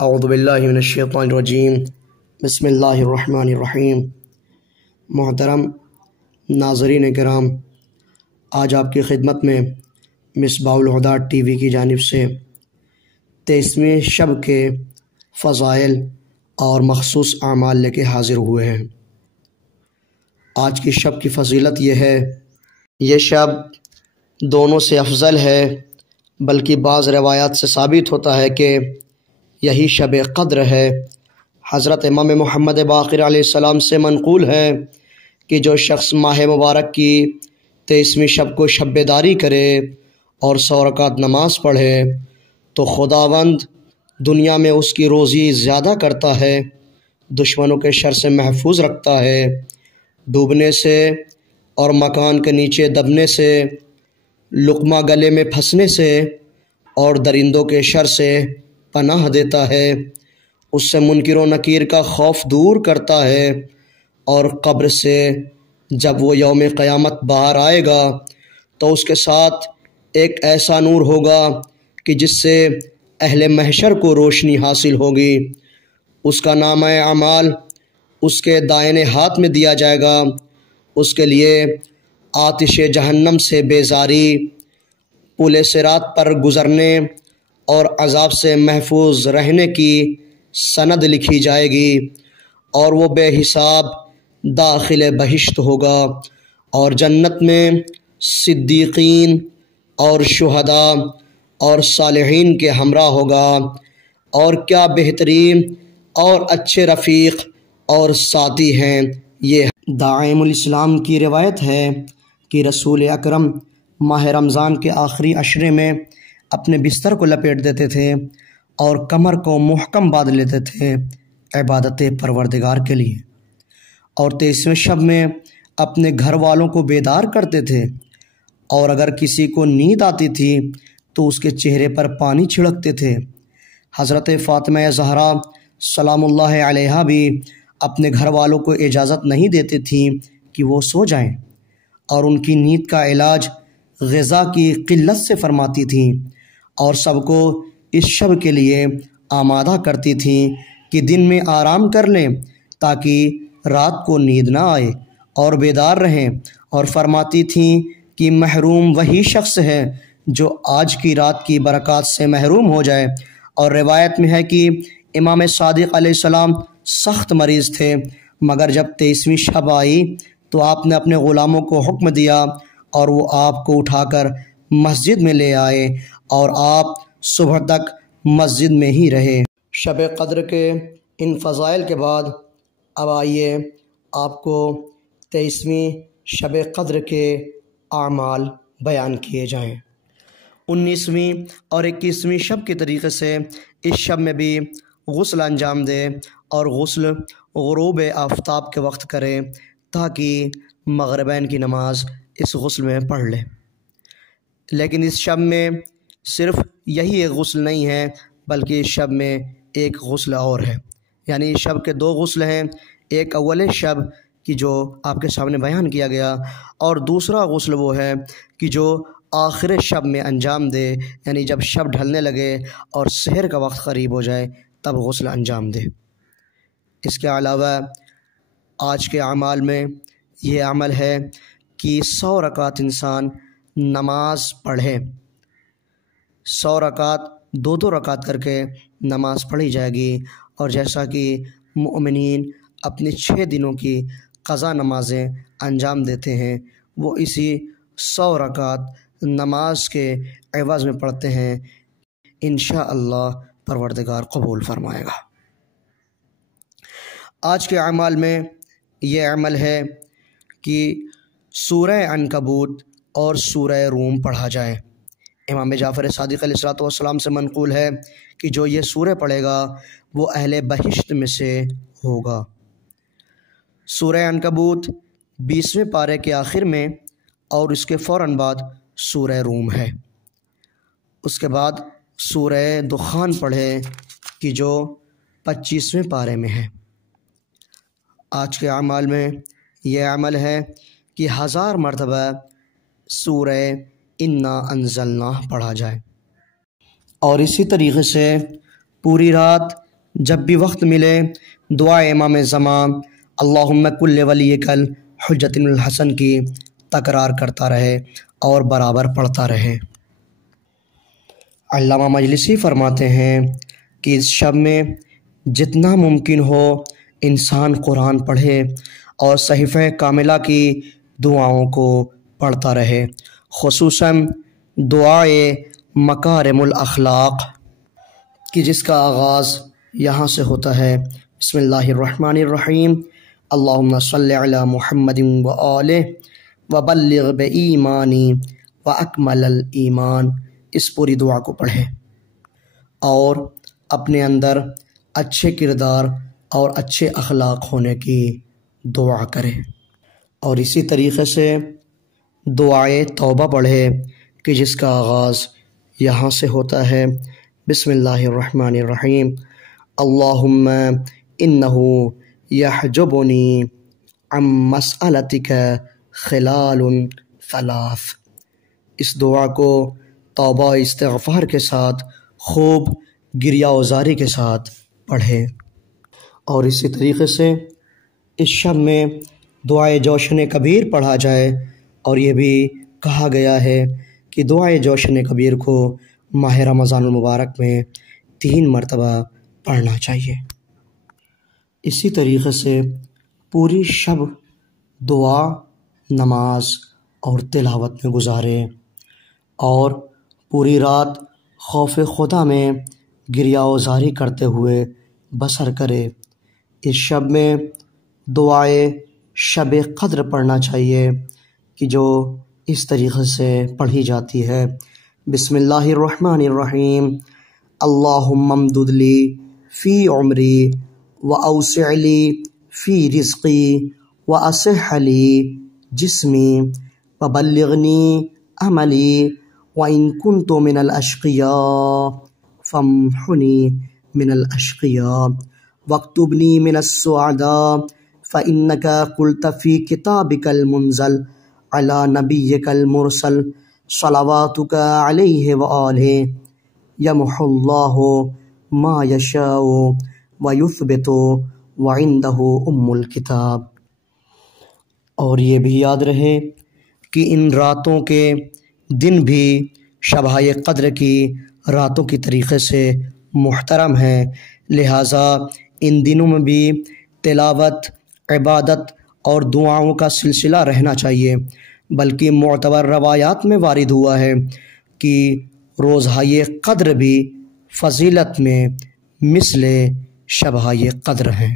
اعوذ باللہ من الشیطان الرجیم بسم اللہ الرحمن الرحیم۔ محترم ناظرین کرام، آج آپ کی خدمت میں مصباح الہدیٰ ٹی وی کی جانب سے 23ویں شب کے فضائل اور مخصوص اعمال لے کے حاضر ہوئے ہیں۔ آج کی شب کی فضیلت یہ ہے، یہ شب دونوں سے افضل ہے، بلکہ بعض روایات سے ثابت ہوتا ہے کہ یہی شب قدر ہے۔ حضرت امام محمد باقر علیہ السلام سے منقول ہے کہ جو شخص ماہ مبارک کی 23ویں شب کو شب بیداری کرے اور 100 رکعت نماز پڑھے تو خداوند دنیا میں اس کی روزی زیادہ کرتا ہے، دشمنوں کے شر سے محفوظ رکھتا ہے، ڈوبنے سے اور مکان کے نیچے دبنے سے، لقمہ گلے میں پھنسنے سے اور درندوں کے شر سے پناہ دیتا ہے، اس سے منکر و نکیر کا خوف دور کرتا ہے، اور قبر سے جب وہ یوم قیامت باہر آئے گا تو اس کے ساتھ ایک ایسا نور ہوگا کہ جس سے اہل محشر کو روشنی حاصل ہوگی۔ اس کا نامہ اعمال اس کے دائیں ہاتھ میں دیا جائے گا، اس کے لیے آتش جہنم سے بیزاری، پل صراط پر گزرنے اور عذاب سے محفوظ رہنے کی سند لکھی جائے گی، اور وہ بے حساب داخل بہشت ہوگا اور جنت میں صدیقین اور شہداء اور صالحین کے ہمراہ ہوگا۔ اور کیا بہترین اور اچھے رفیق اور ساتھی ہیں یہ۔ داعم الاسلام کی روایت ہے کہ رسول اکرم ماہ رمضان کے آخری عشرے میں اپنے بستر کو لپیٹ دیتے تھے اور کمر کو محکم باندھ لیتے تھے عبادت پروردگار کے لیے، اور 23ویں شب میں اپنے گھر والوں کو بیدار کرتے تھے، اور اگر کسی کو نیند آتی تھی تو اس کے چہرے پر پانی چھڑکتے تھے۔ حضرت فاطمہ زہرا سلام اللہ علیہا بھی اپنے گھر والوں کو اجازت نہیں دیتی تھیں کہ وہ سو جائیں، اور ان کی نیند کا علاج غذا کی قلت سے فرماتی تھیں، اور سب کو اس شب کے لیے آمادہ کرتی تھیں کہ دن میں آرام کر لیں تاکہ رات کو نیند نہ آئے اور بیدار رہیں، اور فرماتی تھیں کہ محروم وہی شخص ہے جو آج کی رات کی برکات سے محروم ہو جائے۔ اور روایت میں ہے کہ امام صادق علیہ السلام سخت مریض تھے، مگر جب 23ویں شب آئی تو آپ نے اپنے غلاموں کو حکم دیا اور وہ آپ کو اٹھا کر مسجد میں لے آئے، اور آپ صبح تک مسجد میں ہی رہے۔ شب قدر کے ان فضائل کے بعد اب آئیے آپ کو 23ویں شب قدر کے اعمال بیان کیے جائیں۔ 19ویں اور 21ویں شب کے طریقے سے اس شب میں بھی غسل انجام دے، اور غسل غروب آفتاب کے وقت کرے تاکہ مغربین کی نماز اس غسل میں پڑھ لے۔ لیکن اس شب میں صرف یہی ایک غسل نہیں ہے، بلکہ اس شب میں ایک غسل اور ہے، یعنی اس شب کے 2 غسل ہیں، ایک اول شب کی جو آپ کے سامنے بیان کیا گیا، اور دوسرا غسل وہ ہے کہ جو آخر شب میں انجام دے، یعنی جب شب ڈھلنے لگے اور سحر کا وقت قریب ہو جائے تب غسل انجام دے۔ اس کے علاوہ آج کے اعمال میں یہ عمل ہے کہ 100 رکعت انسان نماز پڑھے، 100 رکعت 2 رکعت کر کے نماز پڑھی جائے گی، اور جیسا کہ مومنین اپنی 6 دنوں کی قضا نمازیں انجام دیتے ہیں، وہ اسی 100 رکعت نماز کے عوض میں پڑھتے ہیں، انشاءاللہ پروردگار قبول فرمائے گا۔ آج کے اعمال میں یہ عمل ہے کہ سورہ عنکبوت اور سورہ روم پڑھا جائے۔ امام جعفر صادق علیہ السلام سے منقول ہے کہ جو یہ سورہ پڑھے گا وہ اہل بہشت میں سے ہوگا۔ سورہ عنکبوت 20ویں پارے کے آخر میں، اور اس کے فوراً بعد سورہ روم ہے۔ اس کے بعد سورہ دخان پڑھے کہ جو 25ویں پارے میں ہے۔ آج کے اعمال میں یہ عمل ہے کہ 1000 مرتبہ سورہ انا انزلنا پڑھا جائے، اور اسی طریقے سے پوری رات جب بھی وقت ملے دعا امام زمان اللہم کل ولیک الحجۃ الحسن کی تکرار کرتا رہے اور برابر پڑھتا رہے۔ علامہ مجلسی فرماتے ہیں کہ اس شب میں جتنا ممکن ہو انسان قرآن پڑھے اور صحیفہ کاملہ کی دعاؤں کو پڑھتا رہے، خصوصاً دعائے مکارم الاخلاق کہ جس کا آغاز یہاں سے ہوتا ہے، بسم اللہ الرحمن الرحیم، اللہم صلی علی محمد وآلہ وبلغ بایمانی واکمل الایمان۔ اس پوری دعا کو پڑھے اور اپنے اندر اچھے کردار اور اچھے اخلاق ہونے کی دعا کرے، اور اسی طریقے سے دعائے توبہ پڑھے کہ جس کا آغاز یہاں سے ہوتا ہے، بسم اللہ الرحمن الرحیم، اللہم انہ یحجبنی عن مسألتک خلال ثلاث۔ اس دعا کو توبہ استغفار کے ساتھ خوب گریہ وزاری کے ساتھ پڑھے، اور اسی طریقے سے اس شب میں دعائے جوشن کبیر پڑھا جائے، اور یہ بھی کہا گیا ہے کہ دعائے جوشن کبیر کو ماہ رمضان المبارک میں 3 مرتبہ پڑھنا چاہیے۔ اسی طریقے سے پوری شب دعا، نماز اور تلاوت میں گزارے، اور پوری رات خوف خدا میں گریہ وزاری کرتے ہوئے بسر کرے۔ اس شب میں دعائے شب قدر پڑھنا چاہیے کہ جو اس طریقے سے پڑھی جاتی ہے، بسم اللہ الرحمن الرحیم، اللہم امدد لی فی عمری واوسع لی فی رزقی واصح لی جسمی وبلغنی عملی وان کنت من الاشقیاء فامحنی من الاشقیاء واکتبنی من السعداء فإنک قلت فی کتابک المنزل علی نبیک المرسل صلواتک علیہ وآلہ یمحو اللہ ما یشاء ویثبت وعندہ ام الکتاب۔ اور یہ بھی یاد رہے کہ ان راتوں کے دن بھی شبہ قدر کی راتوں کی طریقے سے محترم ہیں، لہٰذا ان دنوں میں بھی تلاوت، عبادت اور دعاؤں کا سلسلہ رہنا چاہیے، بلکہ معتبر روایات میں وارد ہوا ہے کہ روزہ قدر بھی فضیلت میں مثل شبہ قدر ہیں۔